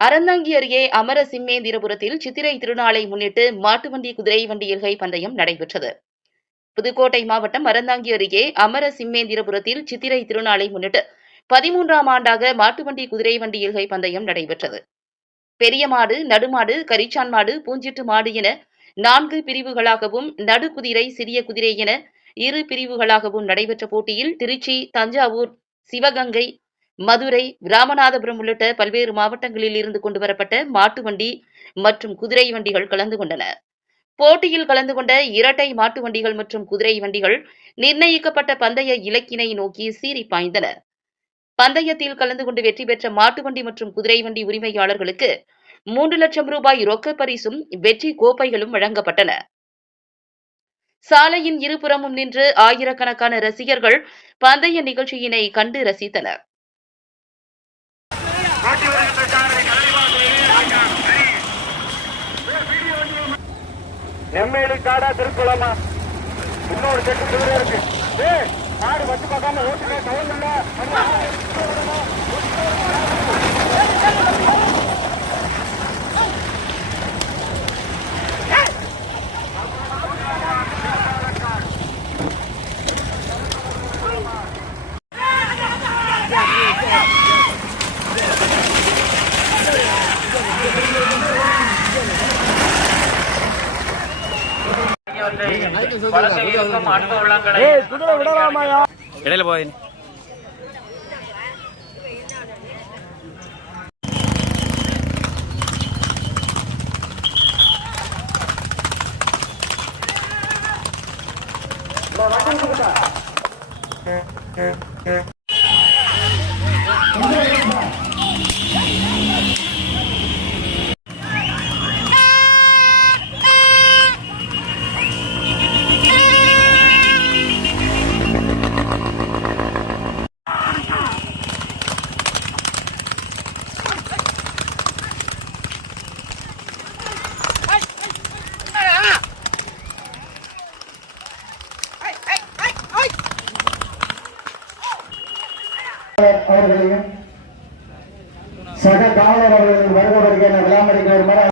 அறந்தாங்கி அருகே அமர சிம்மேந்திரபுரத்தில் சித்திரை திருநாளை முன்னிட்டு மாட்டுவண்டி குதிரை வண்டி இல்கை பந்தயம் நடைபெற்றது. புதுக்கோட்டை மாவட்டம் அறந்தாங்கி அருகே அமர சிம்மேந்திரபுரத்தில் சித்திரை திருநாளை முன்னிட்டு பதிமூன்றாம் ஆண்டாக மாட்டுவண்டி குதிரை வண்டி இல்கை பந்தயம் நடைபெற்றது. பெரிய மாடு நடுமாடு கரிச்சான் மாடு பூஞ்சிட்டு மாடு என நான்கு பிரிவுகளாகவும் நடுக்குதிரை சிறிய குதிரை என இரு பிரிவுகளாகவும் நடைபெற்ற போட்டியில் திருச்சி தஞ்சாவூர் சிவகங்கை மதுரை ராமநாதபுரம் உள்ளிட்ட பல்வேறு மாவட்டங்களில் இருந்து கொண்டு வரப்பட்ட மாட்டு வண்டி மற்றும் குதிரை வண்டிகள் கலந்து கொண்டன. போட்டியில் கலந்து கொண்ட இரட்டை மாட்டு வண்டிகள் மற்றும் குதிரை வண்டிகள் நிர்ணயிக்கப்பட்ட பந்தய இலக்கினை நோக்கி சீறி பாய்ந்தன. பந்தயத்தில் கலந்து கொண்டு வெற்றி பெற்ற மாட்டு வண்டி மற்றும் குதிரை வண்டி உரிமையாளர்களுக்கு மூன்று லட்சம் ரூபாய் ரொக்க பரிசும் வெற்றி கோப்பைகளும் வழங்கப்பட்டன. சாலையின் இருபுறமும் நின்று ஆயிரக்கணக்கான ரசிகர்கள் பந்தய நிகழ்ச்சியினை கண்டு ரசித்தனர். நெம்மேலி காடா திருக்குளமா இன்னொரு செட்டு குதிரை இருக்கு ஏ மாடு வச்சு பார்க்காம ஓட்டுக்க தவறு இல்ல குதிரை விடலாமாயா இடையில போய் அவர்களையும் சக காவலர் அவர்களின் வருகை வருகிற விளாமணிக்கு ஒரு முறை